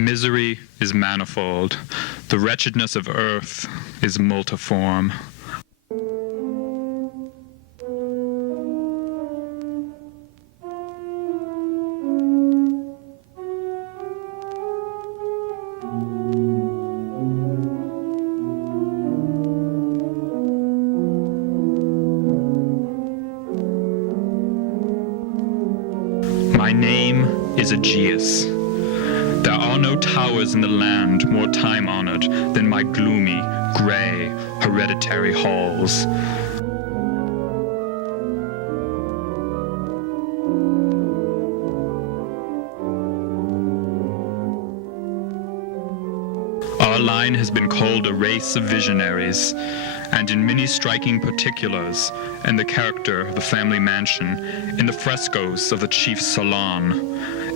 Misery is manifold. The wretchedness of earth is multiform. My name is Aegeus. There are no towers in the land more time-honored than my gloomy, gray, hereditary halls. Our line has been called a race of visionaries, and in many striking particulars, in the character of the family mansion, in the frescoes of the chief's salon,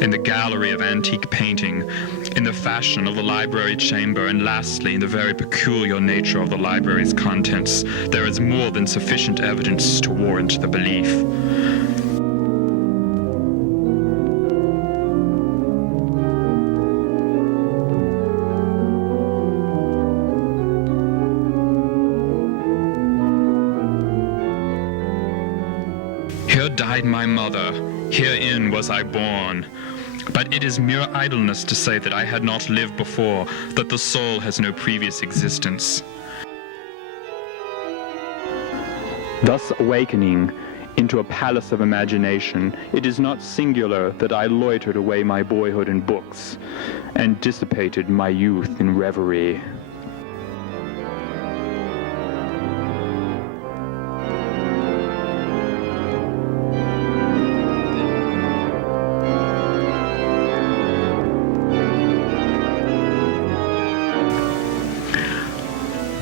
in the gallery of antique painting, in the fashion of the library chamber, and lastly, in the very peculiar nature of the library's contents, there is more than sufficient evidence to warrant the belief. Here died my mother, herein was I born. But it is mere idleness to say that I had not lived before, that the soul has no previous existence. Thus awakening into a palace of imagination, it is not singular that I loitered away my boyhood in books, and dissipated my youth in reverie.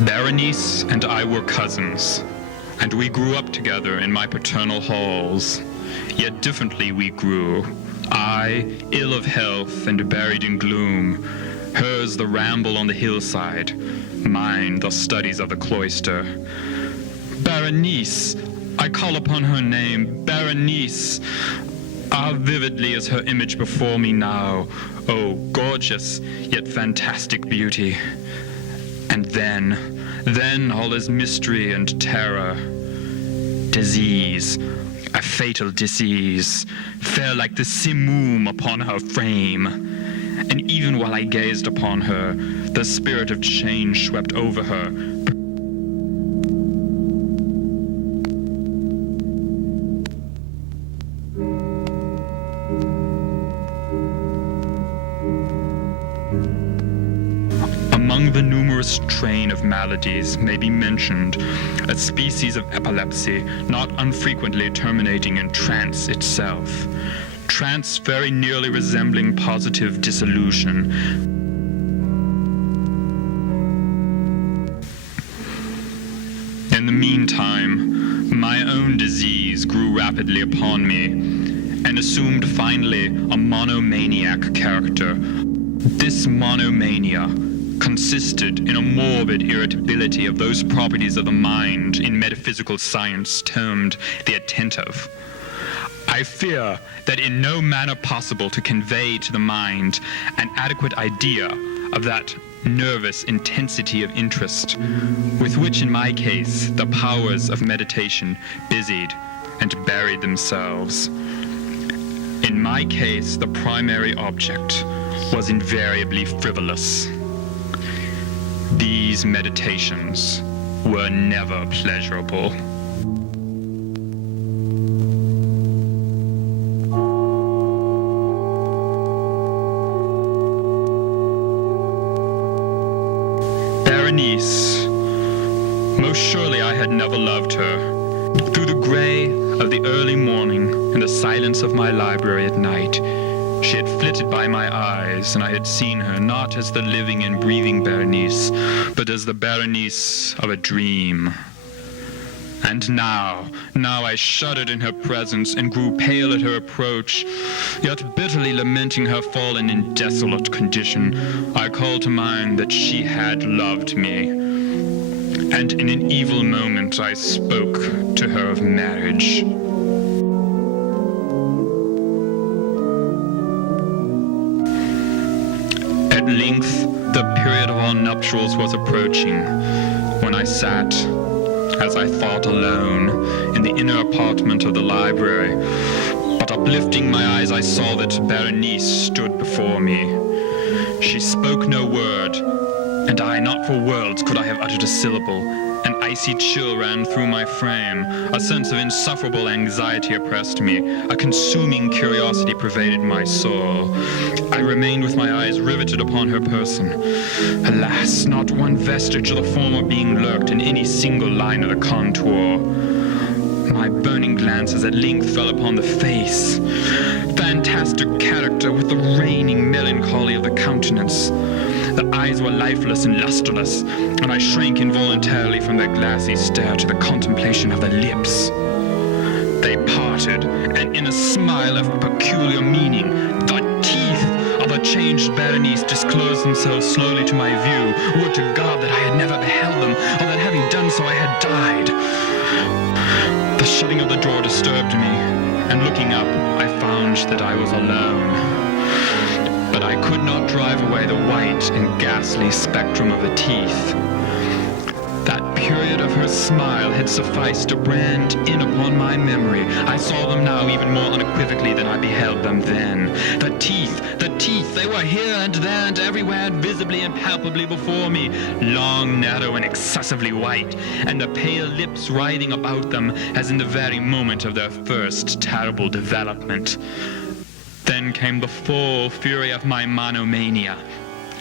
Berenice and I were cousins, and we grew up together in my paternal halls. Yet differently we grew. I, ill of health and buried in gloom, hers the ramble on the hillside, mine the studies of the cloister. Berenice! I call upon her name, Berenice! Ah, vividly is her image before me now. Oh, gorgeous, yet fantastic beauty. And then all is mystery and terror. Disease, a fatal disease, fell like the simoom upon her frame. And even while I gazed upon her, the spirit of change swept over her. Among the numerous train of maladies may be mentioned a species of epilepsy not unfrequently terminating in trance itself, trance very nearly resembling positive dissolution. In the meantime, my own disease grew rapidly upon me and assumed finally a monomaniac character. This monomania consisted in a morbid irritability of those properties of the mind in metaphysical science termed the attentive. I fear that in no manner possible to convey to the mind an adequate idea of that nervous intensity of interest with which in my case the powers of meditation busied and buried themselves. In my case, the primary object was invariably frivolous. These meditations were never pleasurable. Berenice, most surely I had never loved her. Through the gray of the early morning and the silence of my library at night, she had flitted by my eyes, and I had seen her not as the living and breathing Berenice, but as the Berenice of a dream. And now I shuddered in her presence and grew pale at her approach, yet bitterly lamenting her fallen and desolate condition, I called to mind that she had loved me. And in an evil moment I spoke to her of marriage. At length, the period of our nuptials was approaching, when I sat, as I thought, alone, in the inner apartment of the library. But uplifting my eyes, I saw that Berenice stood before me. She spoke no word, and I, not for worlds, could I have uttered a syllable. An icy chill ran through my frame. A sense of insufferable anxiety oppressed me. A consuming curiosity pervaded my soul. I remained with my eyes riveted upon her person. Alas, not one vestige of the former being lurked in any single line of the contour. My burning glances at length fell upon the face. Fantastic character with the reigning melancholy of the countenance. The eyes were lifeless and lustreless, and I shrank involuntarily from their glassy stare to the contemplation of the lips. They parted, and in a smile of peculiar meaning, the teeth of the changed Berenice disclosed themselves slowly to my view. Would to God that I had never beheld them, or that having done so I had died. The shutting of the door disturbed me, and looking up, I found that I was alone. But I could not drive away the white and ghastly spectrum of the teeth. That period of her smile had sufficed to brand in upon my memory. I saw them now even more unequivocally than I beheld them then. The teeth, they were here and there and everywhere and visibly and palpably before me, long, narrow, and excessively white, and the pale lips writhing about them as in the very moment of their first terrible development. Then came the full fury of my monomania,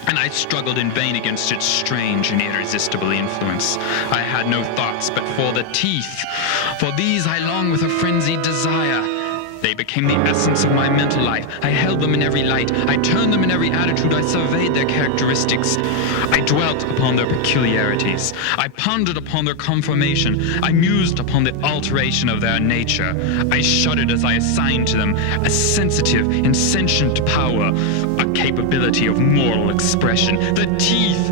and I struggled in vain against its strange and irresistible influence. I had no thoughts but for the teeth. For these I longed with a frenzied desire. They became the essence of my mental life. I held them in every light. I turned them in every attitude. I surveyed their characteristics. I dwelt upon their peculiarities. I pondered upon their conformation. I mused upon the alteration of their nature. I shuddered as I assigned to them a sensitive, insentient power, a capability of moral expression. The teeth!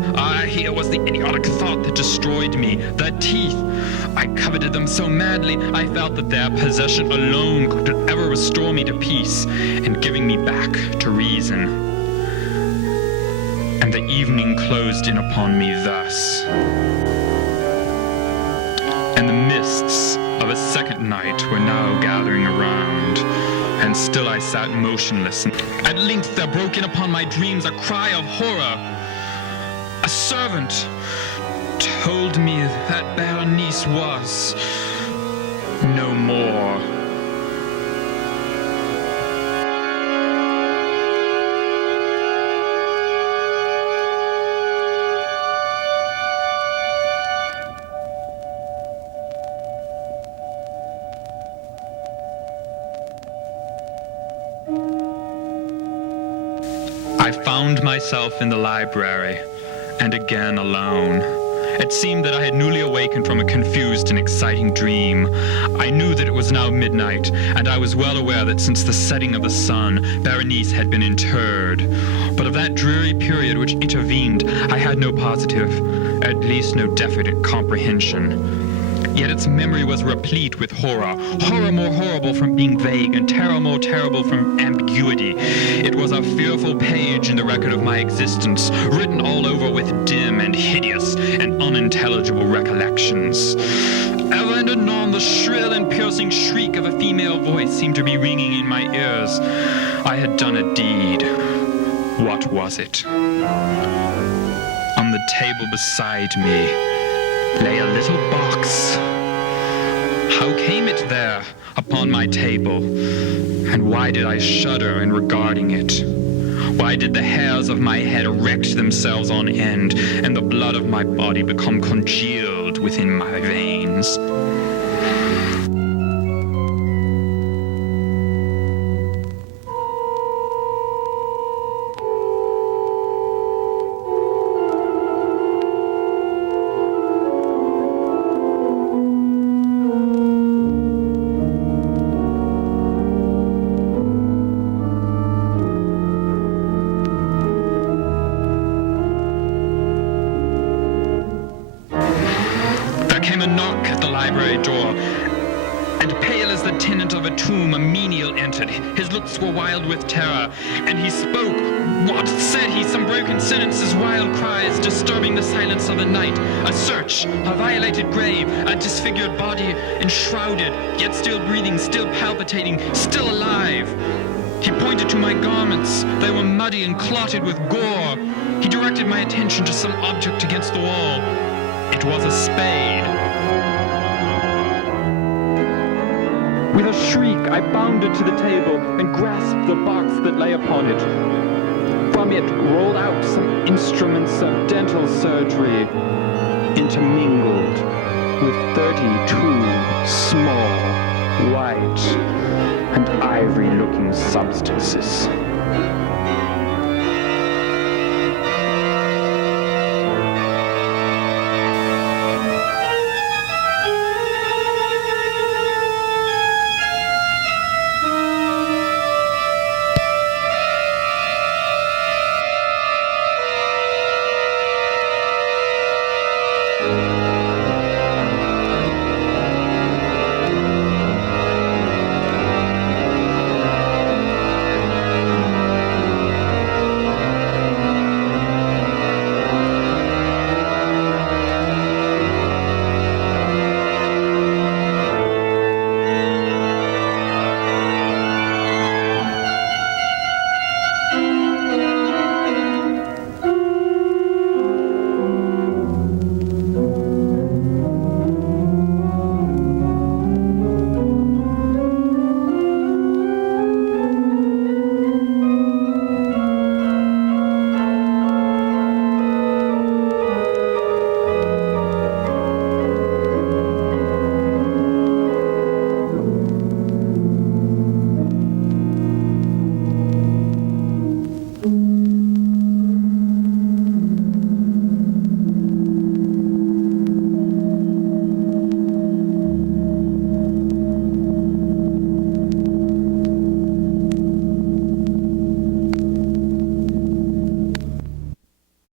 Here was the idiotic thought that destroyed me. The teeth! I coveted them so madly, I felt that their possession alone could ever restore me to peace, and giving me back to reason. And the evening closed in upon me thus. And the mists of a second night were now gathering around, and still I sat motionless. At length there broke in upon my dreams a cry of horror. A servant told me that Berenice was no more. I found myself in the library, and again alone. It seemed that I had newly awakened from a confused and exciting dream. I knew that it was now midnight, and I was well aware that since the setting of the sun, Berenice had been interred. But of that dreary period which intervened, I had no positive, at least no definite comprehension. Yet its memory was replete with horror more horrible from being vague, and terror more terrible from ambiguity. It was a fearful page in the record of my existence, written all over with dim and hideous and unintelligible recollections. Ever and anon the shrill and piercing shriek of a female voice seemed to be ringing in my ears. I had done a deed. What was it? On the table beside me lay a little box. How came it there upon my table? And why did I shudder in regarding it? Why did the hairs of my head erect themselves on end, and the blood of my body become congealed within my veins? Came a knock at the library door, And pale as the tenant of a tomb, a menial entered. His looks were wild with terror, and he spoke. What said he? Some broken sentences, wild cries, disturbing the silence of the night. A search, a violated grave, a disfigured body, enshrouded, yet still breathing, still palpitating, still alive. He pointed to my garments. They were muddy and clotted with gore. He directed my attention to some object against the wall. It was a spade. With a shriek, I bounded to the table and grasped the box that lay upon it. From it rolled out some instruments of dental surgery, intermingled with 32 small, white, and ivory-looking substances.